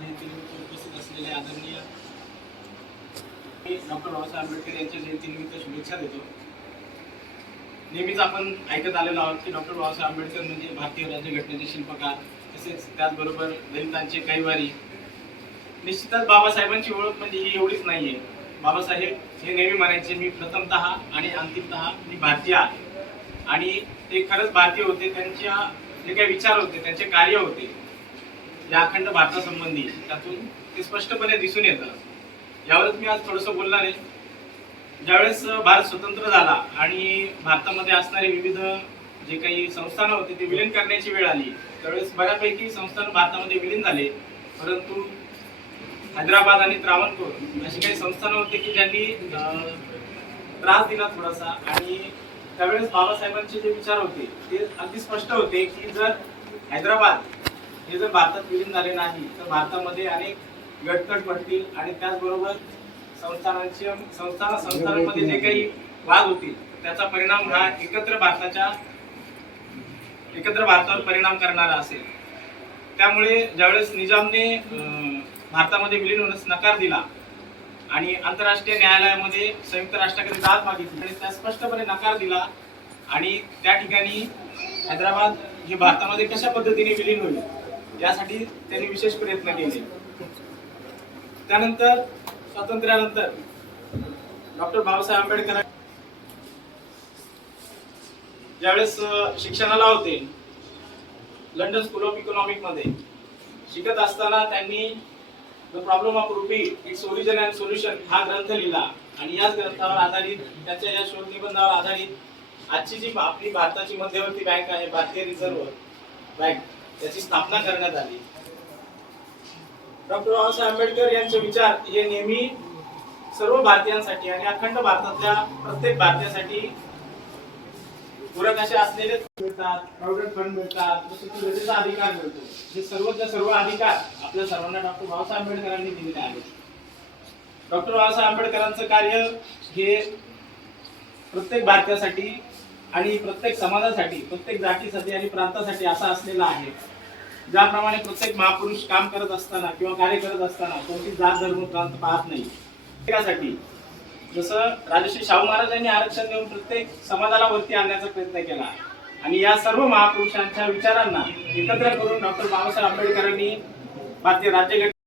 जयंतीनिमित्त उपस्थित असलेले आदरणीय मी डॉक्टर बाबासाहेब आंबेडकर यांच्या जयंतीनिमित्त शुभेच्छा देतो. नेहमीच आपण ऐकत आलेलो आहोत की डॉक्टर बाबासाहेब आंबेडकर म्हणजे भारतीय राज्यघटनेचे शिल्पकार तसेच त्याचबरोबर दलितांचे कैवारी. निश्चितच बाबासाहेबांची ओळख म्हणजे ही एवढीच नाहीये. बाबासाहेब हे नेहमी म्हणायचे मी प्रथमतः आणि अंतिमत मी भारतीय आहे. आणि ते खरंच भारतीय होते त्यांच्या जे काही विचार होते त्यांचे कार्य होते. या अखंड भारतासंबंधी त्यातून ते स्पष्टपणे दिसून येतं. यावरच मी आज थोडंसं बोलणार आहे. ज्यावेळेस भारत स्वतंत्र झाला आणि भारतामध्ये असणारे विविध जे काही संस्थानं होते ते विलीन करण्याची वेळ आली. त्यावेळेस बऱ्यापैकी संस्थान भारतामध्ये विलीन झाले. परंतु हैदराबाद आणि त्रावणकोर अशी काही संस्थानं होते की ज्यांनी त्रास दिला थोडासा. आणि त्यावेळेस बाबासाहेबांचे जे विचार होते ते अगदी स्पष्ट होते की जर हैदराबाद हे जर भारतात विलीन झाले नाही तर भारतामध्ये अनेक गटकट पडतील आणि त्याचबरोबर संस्थानांची संस्थान संस्थानांमध्ये जे काही वाद होतील त्याचा परिणाम हा एकत्र भारताच्या एकत्र भारतावर परिणाम करणारा असेल. त्यामुळे ज्यावेळेस निजामने अं, भारतामध्ये विलीन होण्यास नकार दिला आणि आंतरराष्ट्रीय न्यायालयामध्ये संयुक्त राष्ट्राकडे दाद मागितली आणि त्या स्पष्टपणे नकार दिला आणि त्या ठिकाणी हैदराबाद हे भारतामध्ये कशा पद्धतीने विलीन होईल? यासाठी त्यांनी विशेष प्रयत्न केले. त्यानंतर स्वातंत्र्यानंतर डॉक्टर बाबासाहेब आंबेडकर ज्यावेळेस शिक्षणाला होते लंडन स्कूल ऑफ इकॉनॉमिकमध्ये शिकत असताना त्यांनी the problem of rupee its origin and solution हा ग्रंथ लिहिला. आणि याच ग्रंथावर आधारित त्याच्या या शोध निबंधावर आधारित आजची जी आपली भारताची मध्यवर्ती बँक आहे भारतीय रिझर्व्ह बँक त्याची स्थापना करण्यात आली. डॉक्टर बाबासाहेब आंबेडकर यांचे विचार हे नेहमी सर्व भारतीयांसाठी आणि अखंड भारतातल्या प्रत्येक भारतीयासाठी पूरक असे असलेले मिळतात प्रॉव्हिडंट फंड मिळतात तसेच रजेचा अधिकार मिळतो. हे सर्वच्या सर्व अधिकार आपल्या सर्वांना डॉक्टर बाबासाहेब आंबेडकरांनी दिलेले आहेत. डॉक्टर बाबासाहेब आंबेडकरांचं कार्य हे प्रत्येक भारतीयासाठी आणि प्रत्येक समाजासाठी प्रत्येक जातीसाठी आणि प्रांतासाठी असा असलेला आहे. ज्याप्रमाणे प्रत्येक महापुरुष काम करत असताना किंवा कार्य करत असताना कोणती जात धर्म प्रांत पाहत नाही. त्यासाठी जसं राजश्री शाहू महाराजांनी आरक्षण देऊन प्रत्येक समाजाला वरती आणण्याचा प्रयत्न केला. आणि या सर्व महापुरुषांच्या विचारांना एकत्र करून डॉक्टर बाबासाहेब आंबेडकरांनी भारतीय राज्यघटना